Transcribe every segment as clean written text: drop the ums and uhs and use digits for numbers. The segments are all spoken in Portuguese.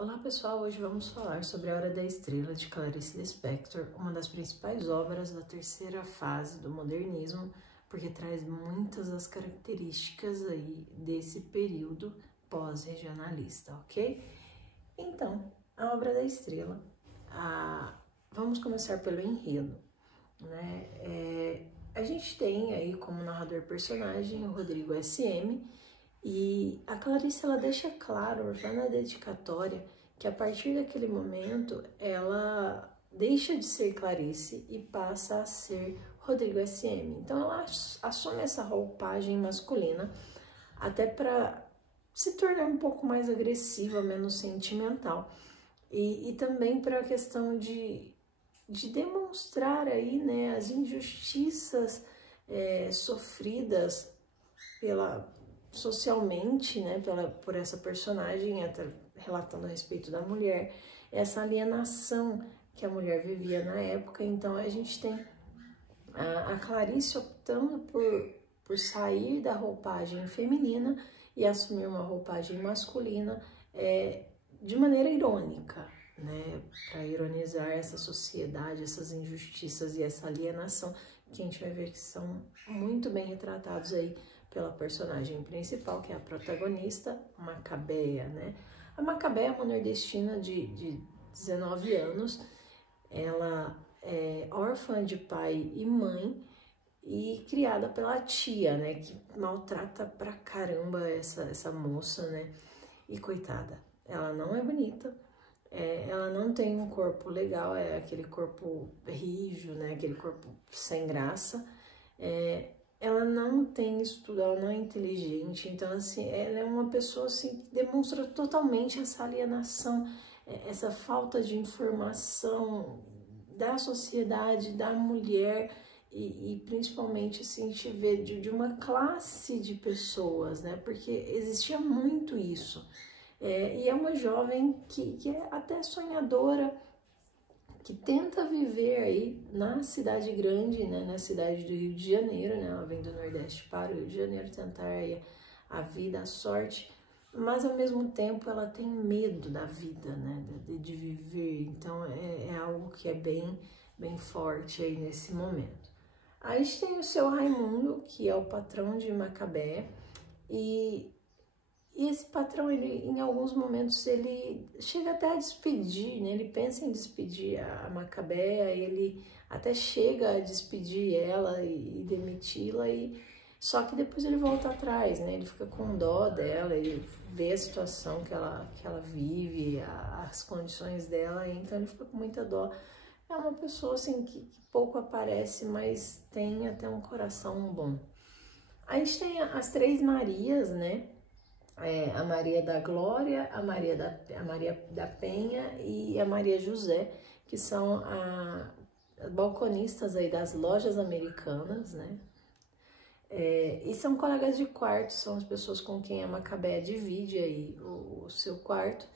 Olá pessoal, hoje vamos falar sobre A Hora da Estrela de Clarice Lispector, uma das principais obras da terceira fase do modernismo, porque traz muitas das características aí desse período pós-regionalista, ok? Então, A Obra da Estrela, vamos começar pelo enredo, né? A gente tem aí como narrador personagem o Rodrigo S.M., e a Clarice, ela deixa claro já na dedicatória que a partir daquele momento ela deixa de ser Clarice e passa a ser Rodrigo S.M. Então ela assume essa roupagem masculina até para se tornar um pouco mais agressiva, menos sentimental. E também para a questão de demonstrar aí, né, as injustiças sofridas socialmente, né, por essa personagem, até relatando a respeito da mulher, essa alienação que a mulher vivia na época. Então a gente tem a Clarice optando por sair da roupagem feminina e assumir uma roupagem masculina de maneira irônica, né, para ironizar essa sociedade, essas injustiças e essa alienação que a gente vai ver que são muito bem retratados aí pela personagem principal, que é a protagonista, Macabeia, né? A Macabeia é uma nordestina de 19 anos, ela é órfã de pai e mãe e criada pela tia, né? Que maltrata pra caramba essa moça, né? E coitada, ela não é bonita, ela não tem um corpo legal, é aquele corpo rijo, né? Aquele corpo sem graça, ela não tem estudo, ela não é inteligente, então assim, ela é uma pessoa assim, que demonstra totalmente essa alienação, essa falta de informação da sociedade, da mulher e principalmente assim, a gente vê de uma classe de pessoas, né, porque existia muito isso, e é uma jovem que é até sonhadora, que tenta viver aí na cidade grande, né, na cidade do Rio de Janeiro, né, ela vem do Nordeste para o Rio de Janeiro tentar aí a vida, a sorte, mas ao mesmo tempo ela tem medo da vida, né, de viver, então é algo que é bem forte aí nesse momento. Aí a gente tem o seu Raimundo, que é o patrão de Macabeia, e esse patrão, ele, em alguns momentos, ele chega até a despedir, né? Ele pensa em despedir a Macabeia, ele até chega a despedir ela e demiti-la, só que depois ele volta atrás, né? Ele fica com dó dela, ele vê a situação que ela vive, as condições dela, então ele fica com muita dó. É uma pessoa, assim, que pouco aparece, mas tem até um coração bom. A gente tem as três Marias, né? A Maria da Glória, a Maria da Penha e a Maria José, que são as balconistas aí das lojas americanas, né? E são colegas de quarto, são as pessoas com quem a Macabeia divide aí o seu quarto.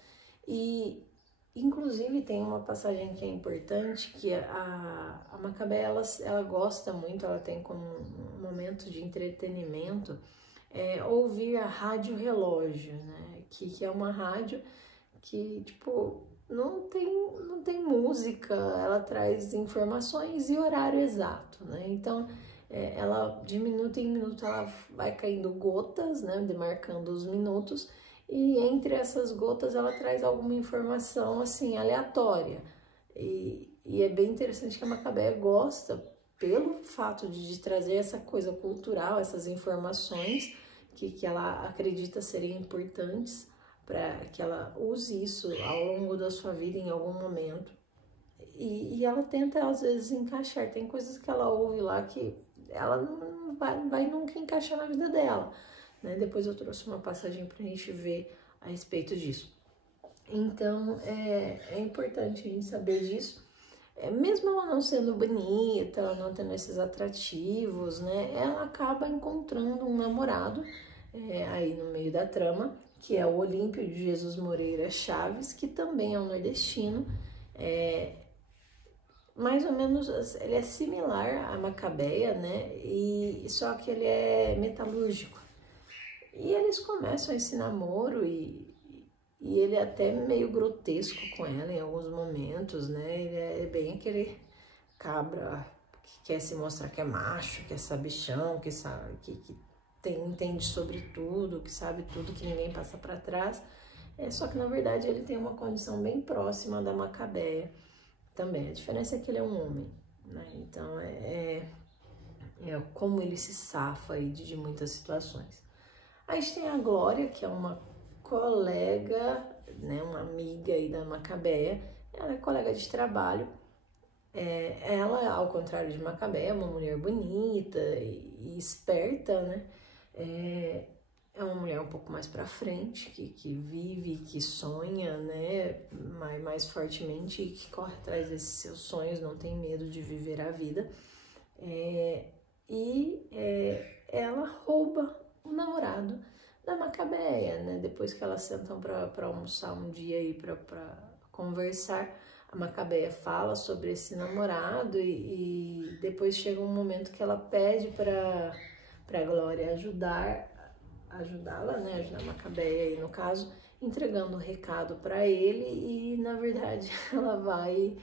E inclusive tem uma passagem que é importante, que a Macabeia, ela gosta muito, ela tem como um momento de entretenimento ouvir a rádio relógio, né? Que é uma rádio que, tipo, não tem música, ela traz informações e horário exato, né? Então, ela, de minuto em minuto, ela vai caindo gotas, né? Demarcando os minutos, e entre essas gotas ela traz alguma informação, assim, aleatória. E é bem interessante que a Macabeia gosta, pelo fato de trazer essa coisa cultural, essas informações, que ela acredita serem importantes para que ela use isso ao longo da sua vida em algum momento. E ela tenta, às vezes, encaixar. Tem coisas que ela ouve lá que ela não vai nunca encaixar na vida dela, né? Depois eu trouxe uma passagem para a gente ver a respeito disso. Então, é importante a gente saber disso. Mesmo ela não sendo bonita, ela não tendo esses atrativos, né, ela acaba encontrando um namorado aí no meio da trama, que é o Olímpio de Jesus Moreira Chaves, que também é um nordestino, mais ou menos, ele é similar à Macabeia, né, só que ele é metalúrgico. E eles começam esse namoro e e ele é até meio grotesco com ela em alguns momentos, né? Ele é bem aquele cabra que quer se mostrar que é macho, que é sabichão, que sabe, que entende sobre tudo, que sabe tudo, que ninguém passa para trás. Só que na verdade ele tem uma condição bem próxima da Macabeia também. A diferença é que ele é um homem, né? Então é como ele se safa aí de muitas situações. Aí a gente tem a Glória, que é uma colega, né, uma amiga aí da Macabeia. Ela é colega de trabalho. Ela, ao contrário de Macabeia, é uma mulher bonita e esperta, né? É uma mulher um pouco mais pra frente, que vive, que sonha, né? Mais fortemente e que corre atrás desses seus sonhos, não tem medo de viver a vida. Ela rouba o namorado da Macabeia, né? Depois que elas sentam para almoçar um dia aí para conversar, a Macabeia fala sobre esse namorado e depois chega um momento que ela pede para Glória ajudá-la, né? Ajudar a Macabeia aí no caso, entregando um recado para ele e na verdade ela vai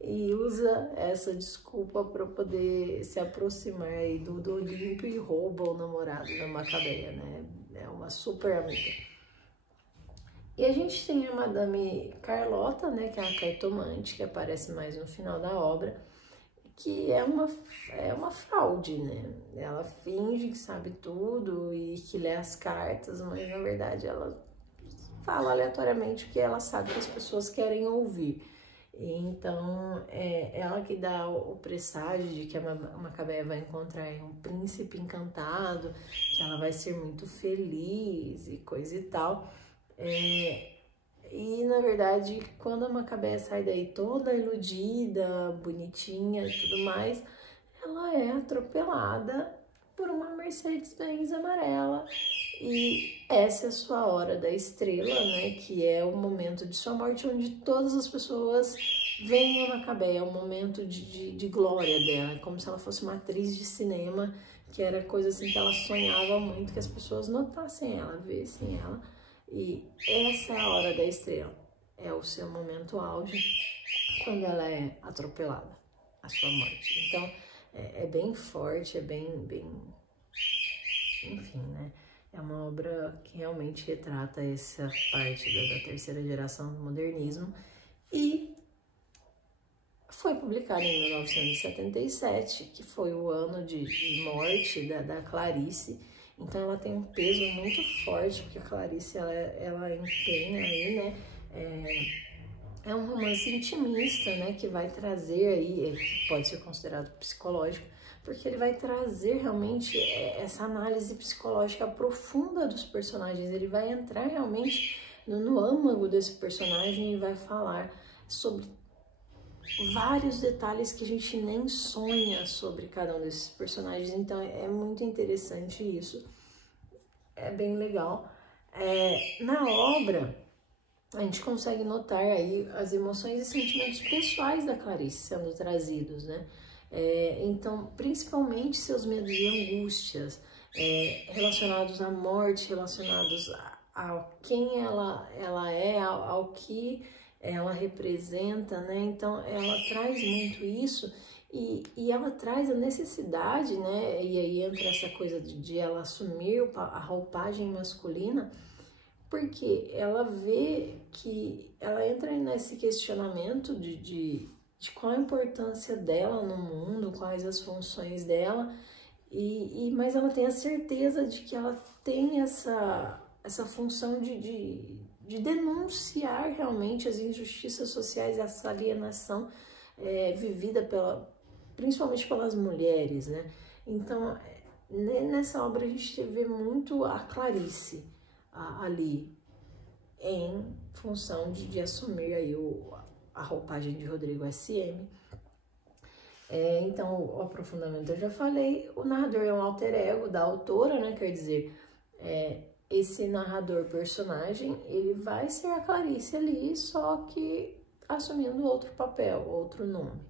e usa essa desculpa para poder se aproximar aí do Olímpio e rouba o namorado da Macabeia, né? É uma super amiga. E a gente tem a Madame Carlota, né, que é a cartomante, que aparece mais no final da obra, que é uma fraude, né? Ela finge que sabe tudo e que lê as cartas, mas na verdade ela fala aleatoriamente o que ela sabe que as pessoas querem ouvir. Então, é ela que dá o presságio de que a Macabeia vai encontrar um príncipe encantado, que ela vai ser muito feliz e coisa e tal. E, na verdade, quando a Macabeia sai daí toda iludida, bonitinha e tudo mais, ela é atropelada por uma Mercedes-Benz amarela. E essa é a sua hora da estrela, né? Que é o momento de sua morte, onde todas as pessoas veem a Macabeia, é o momento de glória dela. É como se ela fosse uma atriz de cinema, que era coisa assim que ela sonhava muito, que as pessoas notassem ela, vissem ela. E essa é a hora da estrela. É o seu momento auge, quando ela é atropelada, a sua morte. Então, é bem forte, é bem... Enfim, né? É uma obra que realmente retrata essa parte da terceira geração do modernismo e foi publicada em 1977, que foi o ano de morte da Clarice. Então ela tem um peso muito forte, porque a Clarice ela empenha aí, né? É um romance intimista, né? Que vai trazer aí, pode ser considerado psicológico, porque ele vai trazer realmente essa análise psicológica profunda dos personagens. Ele vai entrar realmente no âmago desse personagem e vai falar sobre vários detalhes que a gente nem sonha sobre cada um desses personagens. Então é muito interessante isso, é bem legal. Na obra a gente consegue notar aí as emoções e sentimentos pessoais da Clarice sendo trazidos, né? Então, principalmente seus medos e angústias relacionados à morte, relacionados a quem ela é, ao que ela representa, né? Então, ela traz muito isso e ela traz a necessidade, né? E aí entra essa coisa de ela assumir a roupagem masculina, porque ela vê que ela entra nesse questionamento de qual a importância dela no mundo, quais as funções dela, mas ela tem a certeza de que ela tem essa função de denunciar realmente as injustiças sociais, essa alienação vivida principalmente pelas mulheres, né? Então, nessa obra a gente vê muito a Clarice ali em função de assumir aí a roupagem de Rodrigo SM. Então, o aprofundamento eu já falei, o narrador é um alter ego da autora, né? Quer dizer, esse narrador personagem, ele vai ser a Clarice ali, só que assumindo outro papel, outro nome.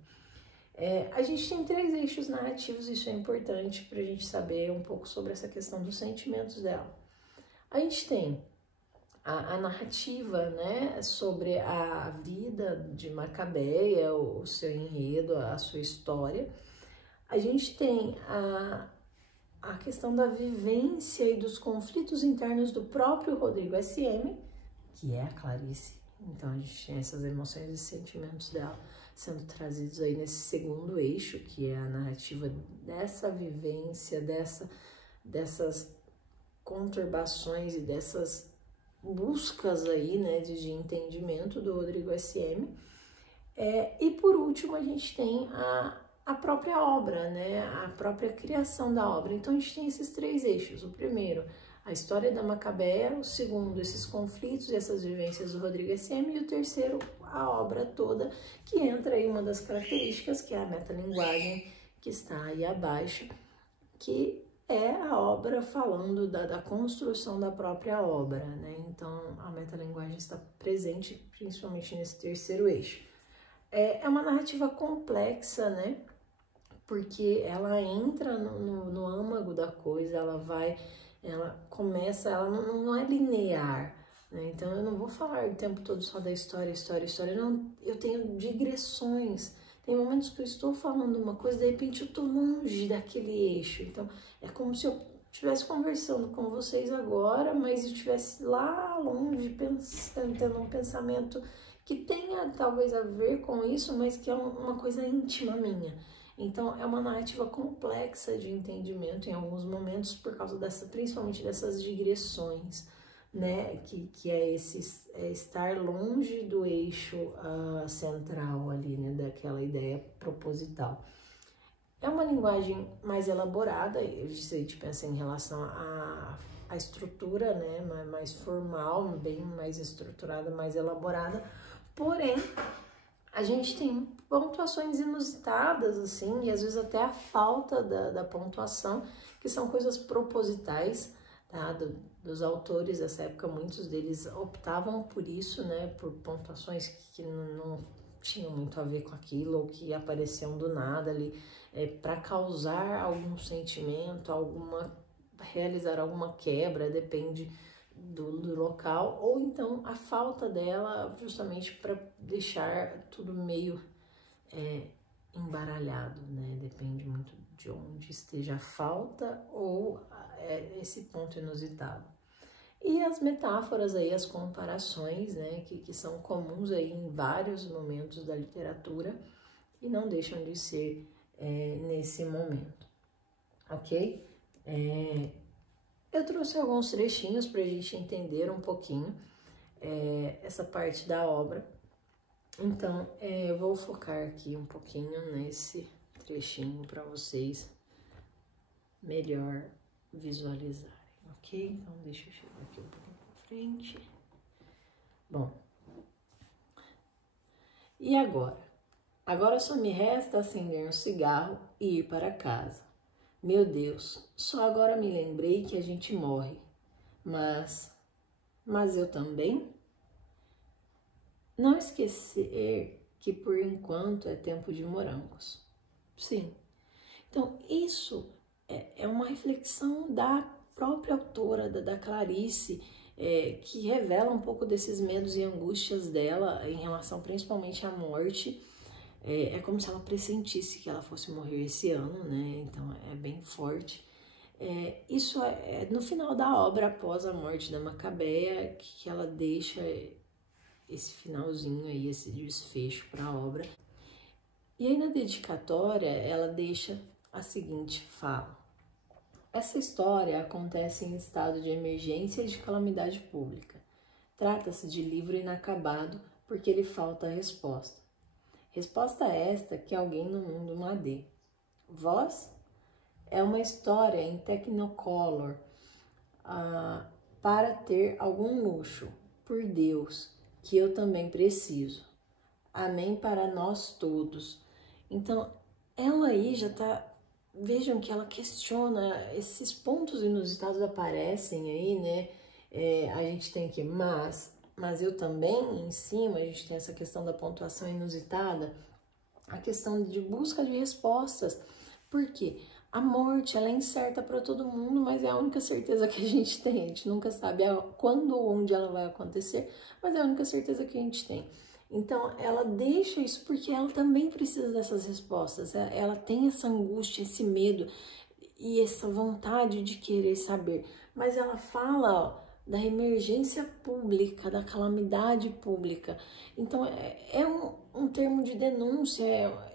A gente tem 3 eixos narrativos, isso é importante para a gente saber um pouco sobre essa questão dos sentimentos dela. A gente tem a narrativa, né, sobre a vida de Macabeia, o seu enredo, a sua história. A gente tem a questão da vivência e dos conflitos internos do próprio Rodrigo SM, que é a Clarice. Então a gente tem essas emoções e sentimentos dela sendo trazidos aí nesse segundo eixo, que é a narrativa dessa vivência, dessas conturbações e dessas buscas aí, né, de entendimento do Rodrigo SM. E por último a gente tem a própria obra, né, a própria criação da obra. Então a gente tem esses três eixos. O primeiro, a história da Macabeia. O segundo, esses conflitos e essas vivências do Rodrigo SM. E o terceiro, a obra toda, que entra aí uma das características, que é a metalinguagem, que está aí abaixo, que é a obra falando da construção da própria obra, né? Então, a metalinguagem está presente principalmente nesse terceiro eixo. É uma narrativa complexa, né? Porque ela entra no âmago da coisa, ela começa, ela não é linear, né? Então, eu não vou falar o tempo todo só da história, não, eu tenho digressões. Tem momentos que eu estou falando uma coisa, de repente eu estou longe daquele eixo. Então, é como se eu estivesse conversando com vocês agora, mas eu estivesse lá longe, pensando, tendo um pensamento que tenha talvez a ver com isso, mas que é uma coisa íntima minha. Então, é uma narrativa complexa de entendimento em alguns momentos, por causa principalmente dessas digressões, né, que é estar longe do eixo central ali, né, daquela ideia proposital. É uma linguagem mais elaborada, a gente pensa em relação à estrutura, né, mais formal, bem mais estruturada, mais elaborada, porém, a gente tem pontuações inusitadas, assim, e às vezes até a falta da pontuação, que são coisas propositais, tá? Dos autores dessa época, muitos deles optavam por isso, né? Por pontuações que não tinham muito a ver com aquilo, ou que apareciam do nada ali, para causar algum sentimento, realizar alguma quebra, depende do local, ou então a falta dela justamente para deixar tudo meio embaralhado, né? Depende muito de onde esteja a falta ou esse ponto inusitado. E as metáforas aí, as comparações, né? Que são comuns aí em vários momentos da literatura e não deixam de ser nesse momento, ok? Eu trouxe alguns trechinhos para a gente entender um pouquinho essa parte da obra. Então, eu vou focar aqui um pouquinho nesse trechinho para vocês melhor visualizarem, ok? Então, deixa eu chegar aqui um pouquinho para frente. Bom, e agora? Agora só me resta acender um cigarro e ir para casa. Meu Deus, só agora me lembrei que a gente morre. Mas eu também? Não esquecer que por enquanto é tempo de morangos. Sim. Então, isso é uma reflexão da própria autora, da Clarice, que revela um pouco desses medos e angústias dela em relação principalmente à morte. É como se ela pressentisse que ela fosse morrer esse ano, né? Então, é bem forte. Isso é no final da obra, após a morte da Macabeia, que ela deixa esse finalzinho aí, esse desfecho para a obra. E aí na dedicatória ela deixa a seguinte fala: essa história acontece em estado de emergência e de calamidade pública. Trata-se de livro inacabado porque lhe falta a resposta. Resposta esta que alguém no mundo não dê. Voz? É uma história em Technicolor para ter algum luxo, por Deus, que eu também preciso. Amém para nós todos. Então, ela aí já tá... Vejam que ela questiona, esses pontos inusitados aparecem aí, né? A gente tem aqui, mas eu também, em cima, a gente tem essa questão da pontuação inusitada, a questão de busca de respostas. Por quê? A morte, ela é incerta para todo mundo, mas é a única certeza que a gente tem. A gente nunca sabe quando ou onde ela vai acontecer, mas é a única certeza que a gente tem. Então, ela deixa isso porque ela também precisa dessas respostas. Ela tem essa angústia, esse medo e essa vontade de querer saber. Mas ela fala, ó, da emergência pública, da calamidade pública. Então, é um termo de denúncia,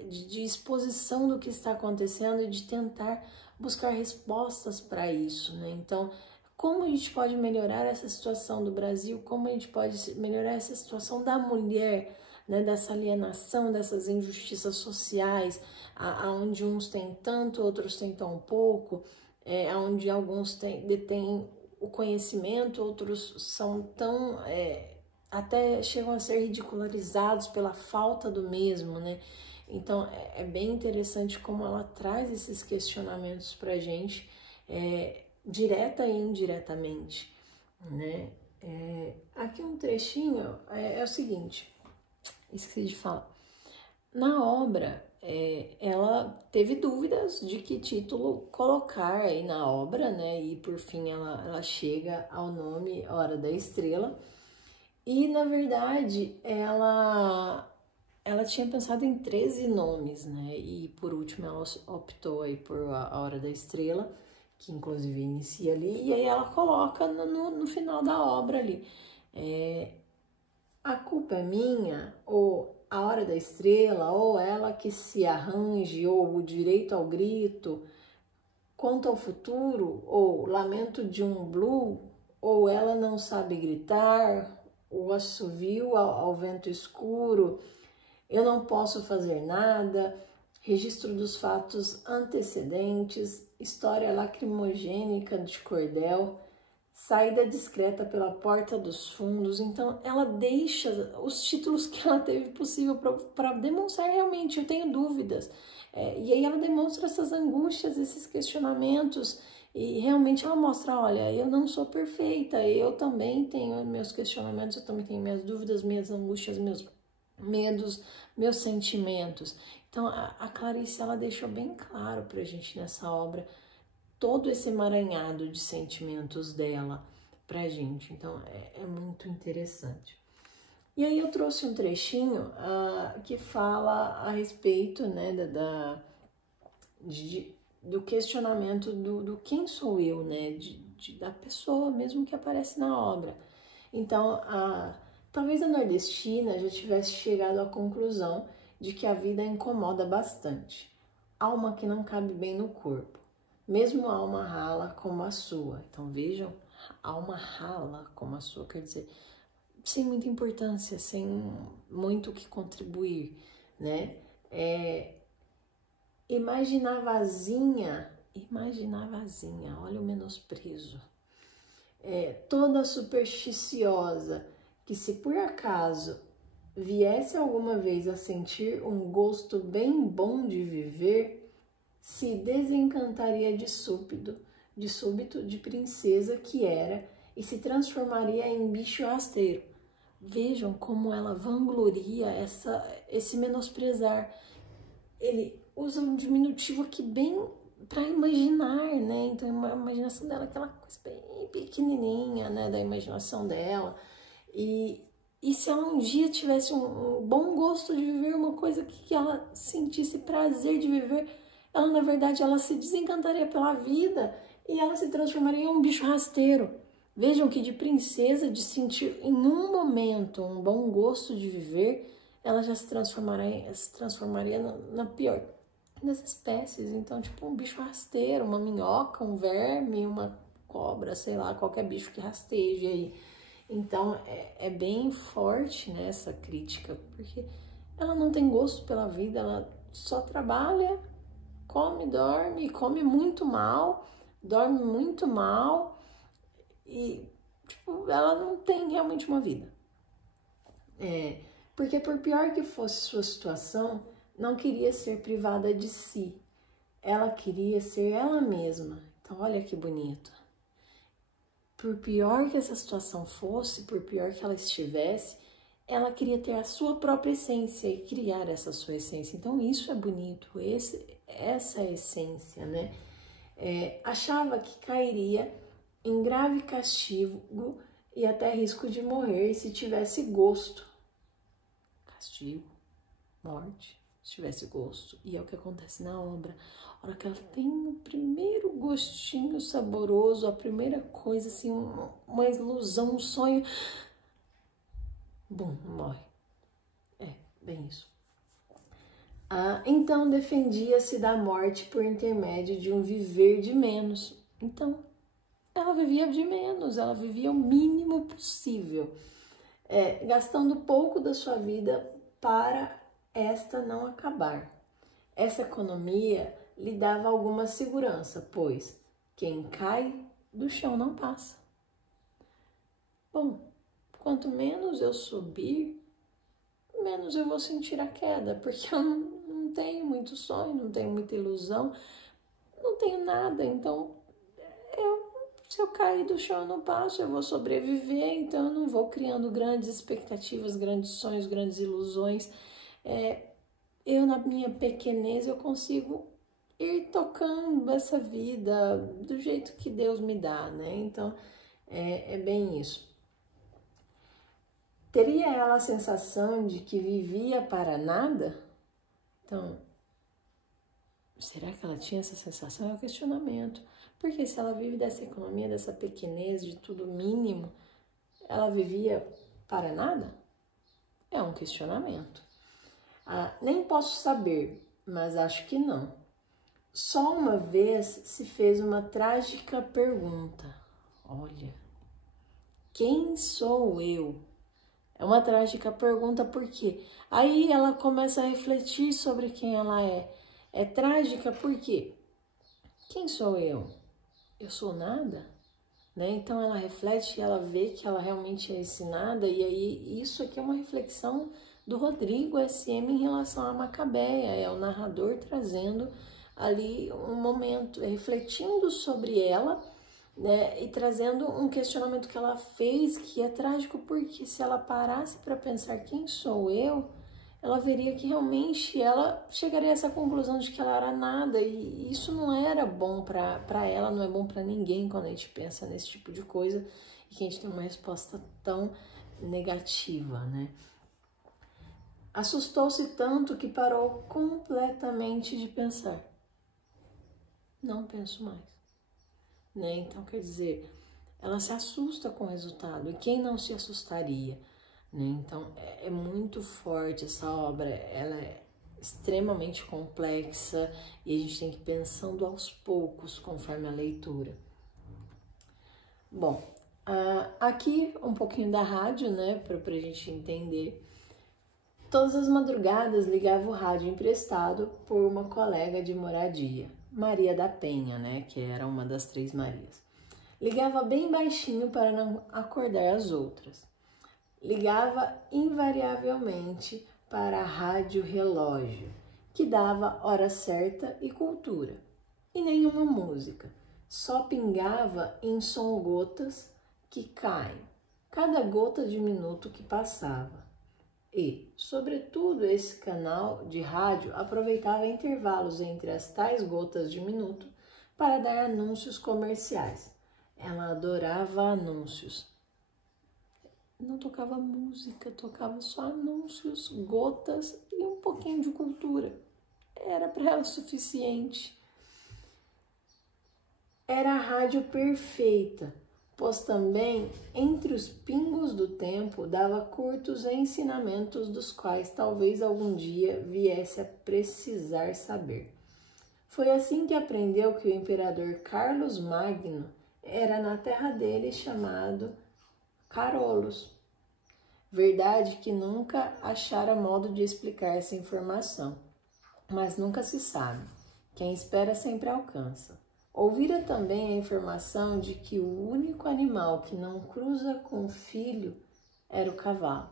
de exposição do que está acontecendo e de tentar buscar respostas para isso, né? Então, como a gente pode melhorar essa situação do Brasil, como a gente pode melhorar essa situação da mulher, né, dessa alienação, dessas injustiças sociais, onde uns têm tanto, outros têm tão pouco, onde alguns detêm o conhecimento, outros são tão, até chegam a ser ridicularizados pela falta do mesmo, né? Então, é bem interessante como ela traz esses questionamentos pra gente, direta e indiretamente, né? Aqui um trechinho é o seguinte, esqueci de falar. Na obra, ela teve dúvidas de que título colocar aí na obra, né? E por fim ela chega ao nome Hora da Estrela. E na verdade ela tinha pensado em 13 nomes, né? E por último ela optou aí por a Hora da Estrela, que inclusive inicia ali, e aí ela coloca no final da obra ali. A culpa é minha, ou a Hora da Estrela, ou ela que se arranje, ou o direito ao grito, quanto ao futuro, ou lamento de um blue, ou ela não sabe gritar, o assovio ao vento escuro, eu não posso fazer nada, registro dos fatos antecedentes, história lacrimogênica de cordel, saída discreta pela porta dos fundos. Então ela deixa os títulos que ela teve possível para demonstrar realmente, eu tenho dúvidas. E aí ela demonstra essas angústias, esses questionamentos, e realmente ela mostra, olha, eu não sou perfeita, eu também tenho meus questionamentos, eu também tenho minhas dúvidas, minhas angústias, meus medos, meus sentimentos. Então a Clarice, ela deixou bem claro pra gente nessa obra todo esse emaranhado de sentimentos dela pra gente. Então é muito interessante. E aí eu trouxe um trechinho que fala a respeito, né, do questionamento do quem sou eu, né, da pessoa mesmo que aparece na obra. Então, talvez a nordestina já tivesse chegado à conclusão de que a vida incomoda bastante. Alma que não cabe bem no corpo, mesmo alma rala como a sua. Então vejam, alma rala como a sua, quer dizer, sem muita importância, sem muito o que contribuir, né? Imaginar vazinha, olha o menosprezo. Toda supersticiosa, que se por acaso viesse alguma vez a sentir um gosto bem bom de viver, se desencantaria de súbito de princesa que era e se transformaria em bicho rasteiro. Vejam como ela vangloria esse menosprezar. Ele usa um diminutivo aqui bem para imaginar, né? Então a imaginação dela é aquela coisa bem pequenininha, né? Da imaginação dela. E se ela um dia tivesse um bom gosto de viver, uma coisa que ela sentisse prazer de viver, ela na verdade ela se desencantaria pela vida e ela se transformaria em um bicho rasteiro. Vejam que de princesa, de sentir em um momento um bom gosto de viver, ela já se transformaria na pior das espécies. Então, tipo, um bicho rasteiro, uma minhoca, um verme, uma cobra, sei lá, qualquer bicho que rasteje aí. Então, é bem forte, né, essa crítica, porque ela não tem gosto pela vida, ela só trabalha, come muito mal, dorme muito mal e, tipo, ela não tem realmente uma vida. Porque por pior que fosse sua situação, não queria ser privada de si. Ela queria ser ela mesma. Então, olha que bonito. Por pior que essa situação fosse, por pior que ela estivesse, ela queria ter a sua própria essência e criar essa sua essência. Então, isso é bonito, essa é a essência, né? achava que cairia em grave castigo e até risco de morrer se tivesse gosto. Castigo, morte, se tivesse gosto. E é o que acontece na obra. A hora que ela tem o primeiro gostinho saboroso, a primeira coisa, assim, uma ilusão, um sonho, bum, morre. É, bem isso. Então defendia-se da morte por intermédio de um viver de menos. Então, ela vivia de menos, ela vivia o mínimo possível, gastando pouco da sua vida para esta não acabar. Essa economia lhe dava alguma segurança, pois quem cai do chão não passa. Bom, quanto menos eu subir, menos eu vou sentir a queda, porque eu não tenho muito sonho, não tenho muita ilusão, não tenho nada, então se eu cair do chão eu não passo, eu vou sobreviver, então eu não vou criando grandes expectativas, grandes sonhos, grandes ilusões. Eu, na minha pequenez, eu consigo ir tocando essa vida do jeito que Deus me dá, né? Então, é bem isso. Teria ela a sensação de que vivia para nada? Então, será que ela tinha essa sensação? É um questionamento. Porque se ela vive dessa economia, dessa pequenez, de tudo mínimo, ela vivia para nada? É um questionamento. Nem posso saber, mas acho que não. Só uma vez se fez uma trágica pergunta. Olha, quem sou eu? É uma trágica pergunta porque aí ela começa a refletir sobre quem ela é. É trágica porque quem sou eu? Eu sou nada? Né? Então ela reflete e ela vê que ela realmente é esse nada, e aí isso aqui é uma reflexão do Rodrigo SM em relação à Macabeia, é o narrador trazendo ali um momento, refletindo sobre ela, né, e trazendo um questionamento que ela fez, que é trágico, porque se ela parasse para pensar quem sou eu, ela veria que realmente ela chegaria a essa conclusão de que ela era nada, e isso não era bom para ela, não é bom para ninguém quando a gente pensa nesse tipo de coisa e que a gente tem uma resposta tão negativa, né? Assustou-se tanto que parou completamente de pensar. Não penso mais, né? Então, quer dizer, ela se assusta com o resultado, e quem não se assustaria? Né? Então, é muito forte essa obra, ela é extremamente complexa e a gente tem que ir pensando aos poucos conforme a leitura. Bom, aqui um pouquinho da rádio, né, para a gente entender. Todas as madrugadas ligava o rádio emprestado por uma colega de moradia, Maria da Penha, né, que era uma das 3 Marias. Ligava bem baixinho para não acordar as outras. Ligava invariavelmente para a rádio relógio, que dava hora certa e cultura, e nenhuma música, só pingava em som gotas que caem, cada gota de minuto que passava. E, sobretudo, esse canal de rádio aproveitava intervalos entre as tais gotas de minuto para dar anúncios comerciais. Ela adorava anúncios. Não tocava música, tocava só anúncios, gotas e um pouquinho de cultura. Era para ela suficiente. Era a rádio perfeita, pois também, entre os pingos do tempo, dava curtos ensinamentos dos quais talvez algum dia viesse a precisar saber. Foi assim que aprendeu que o imperador Carlos Magno era na terra dele chamado Carolus. Verdade que nunca achara modo de explicar essa informação, mas nunca se sabe. Quem espera sempre alcança. Ouvira também a informação de que o único animal que não cruza com o filho era o cavalo.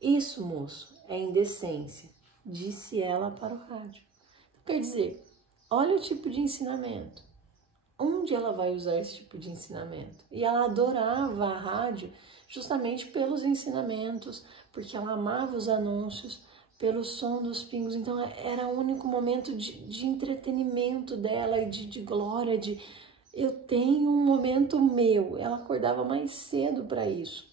Isso, moço, é indecência, disse ela para o rádio. Quer dizer, olha o tipo de ensinamento. Onde ela vai usar esse tipo de ensinamento? E ela adorava a rádio justamente pelos ensinamentos, porque ela amava os anúncios, pelo som dos pingos. Então era o único momento de entretenimento dela e de glória, de eu tenho um momento meu. Ela acordava mais cedo para isso.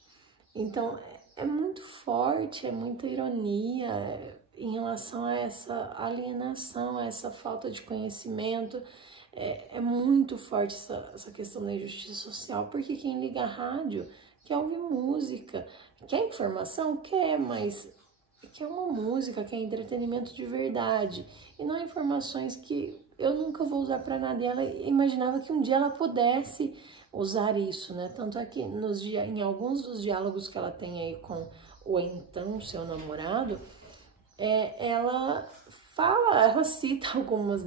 Então é muito forte, é muita ironia em relação a essa alienação, a essa falta de conhecimento. É muito forte essa questão da injustiça social, porque quem liga a rádio quer ouvir música, quer informação? Quer, mas quer uma música, quer entretenimento de verdade, e não informações que eu nunca vou usar para nada. E ela imaginava que um dia ela pudesse usar isso, né? Tanto é que em alguns dos diálogos que ela tem aí com o então seu namorado, ela fala, ela cita alguns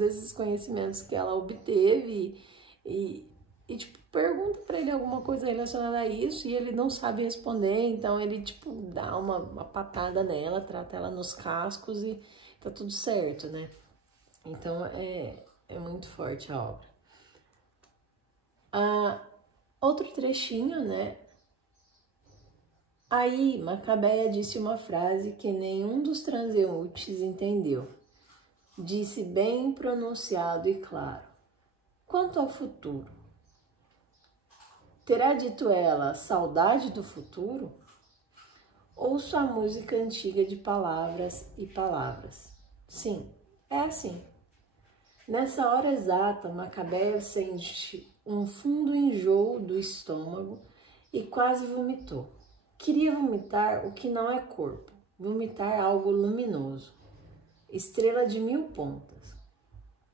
desses conhecimentos que ela obteve e tipo, pergunta para ele alguma coisa relacionada a isso e ele não sabe responder, então ele tipo dá uma patada nela, trata ela nos cascos e tá tudo certo, né? Então é muito forte a obra. Outro trechinho, né? Aí Macabeia disse uma frase que nenhum dos transeuntes entendeu. Disse bem pronunciado e claro: quanto ao futuro. Terá dito ela saudade do futuro? Ouço a música antiga de palavras e palavras. Sim, é assim. Nessa hora exata, Macabeia sente um fundo enjoo do estômago e quase vomitou. Queria vomitar o que não é corpo, vomitar algo luminoso, estrela de 1000 pontas.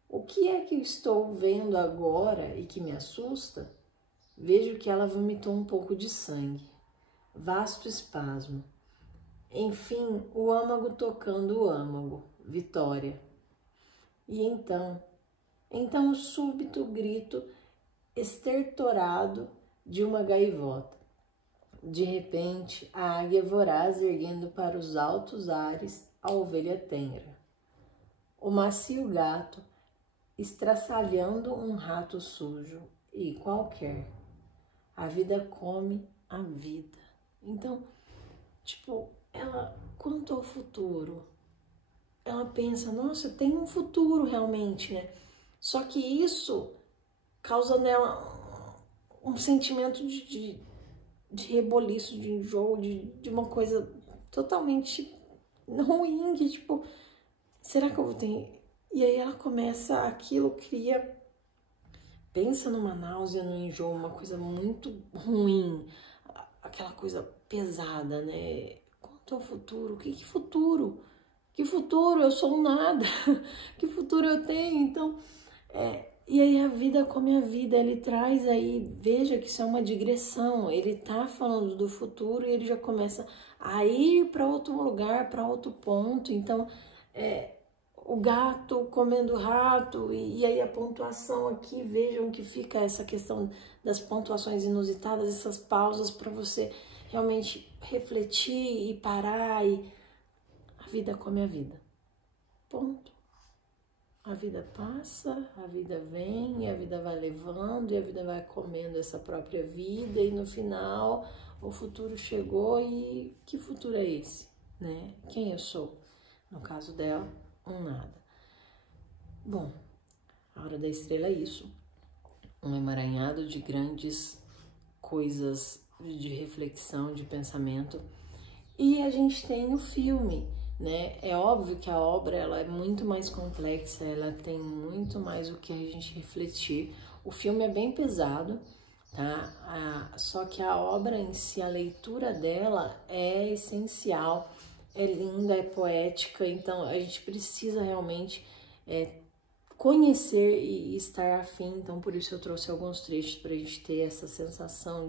O que é que estou vendo agora e que me assusta? Vejo que ela vomitou um pouco de sangue, vasto espasmo. Enfim, o âmago tocando o âmago, vitória. E então o súbito grito estertorado de uma gaivota. De repente, a águia voraz erguendo para os altos ares a ovelha tenra. O macio gato estraçalhando um rato sujo e qualquer. A vida come a vida. Então, tipo, ela, quanto ao futuro, ela pensa, nossa, tem um futuro realmente, né? Só que isso causa nela um sentimento de reboliço, de enjoo, de uma coisa totalmente ruim, que tipo, será que eu vou ter? E aí ela começa, aquilo cria, pensa numa náusea, no enjoo, uma coisa muito ruim, aquela coisa pesada, né? Quanto ao futuro, que futuro? Que futuro? Eu sou um nada. Que futuro eu tenho? Então, e aí a vida come a vida, ele traz aí, veja que isso é uma digressão, ele tá falando do futuro e ele já começa a ir para outro lugar, para outro ponto. Então, o gato comendo o rato, e aí a pontuação aqui, vejam que fica essa questão das pontuações inusitadas, essas pausas para você realmente refletir e parar, e a vida come a vida, ponto. A vida passa, a vida vem, e a vida vai levando, e a vida vai comendo essa própria vida, e no final o futuro chegou, e que futuro é esse, né? Quem eu sou? No caso dela, um nada. Bom, A Hora da Estrela é isso, um emaranhado de grandes coisas de reflexão, de pensamento, e a gente tem o filme, né? É óbvio que a obra ela é muito mais complexa, ela tem muito mais o que a gente refletir. O filme é bem pesado, tá? Só que a obra em si, a leitura dela é essencial, é linda, é poética, então a gente precisa realmente conhecer e estar afim. Então por isso eu trouxe alguns trechos para a gente ter essa sensação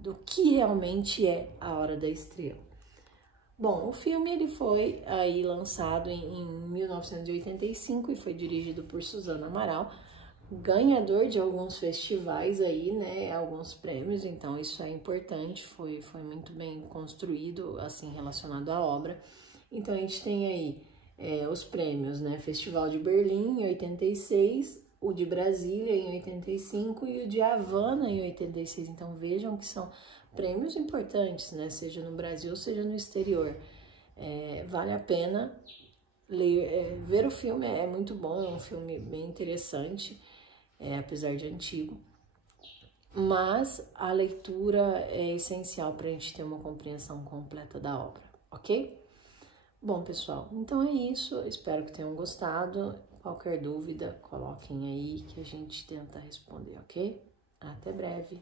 do que realmente é A Hora da Estrela. Bom, o filme ele foi aí lançado em 1985 e foi dirigido por Suzana Amaral, ganhador de alguns festivais aí, né, alguns prêmios, então isso é importante, foi muito bem construído, assim, relacionado à obra. Então a gente tem aí os prêmios, né, Festival de Berlim em 86, o de Brasília em 85 e o de Havana em 86, então vejam que são prêmios importantes, né, seja no Brasil, seja no exterior. Vale a pena ver o filme, é muito bom, é um filme bem interessante, apesar de antigo. Mas a leitura é essencial para a gente ter uma compreensão completa da obra, ok? Bom, pessoal, então é isso. Espero que tenham gostado. Qualquer dúvida, coloquem aí que a gente tenta responder, ok? Até breve!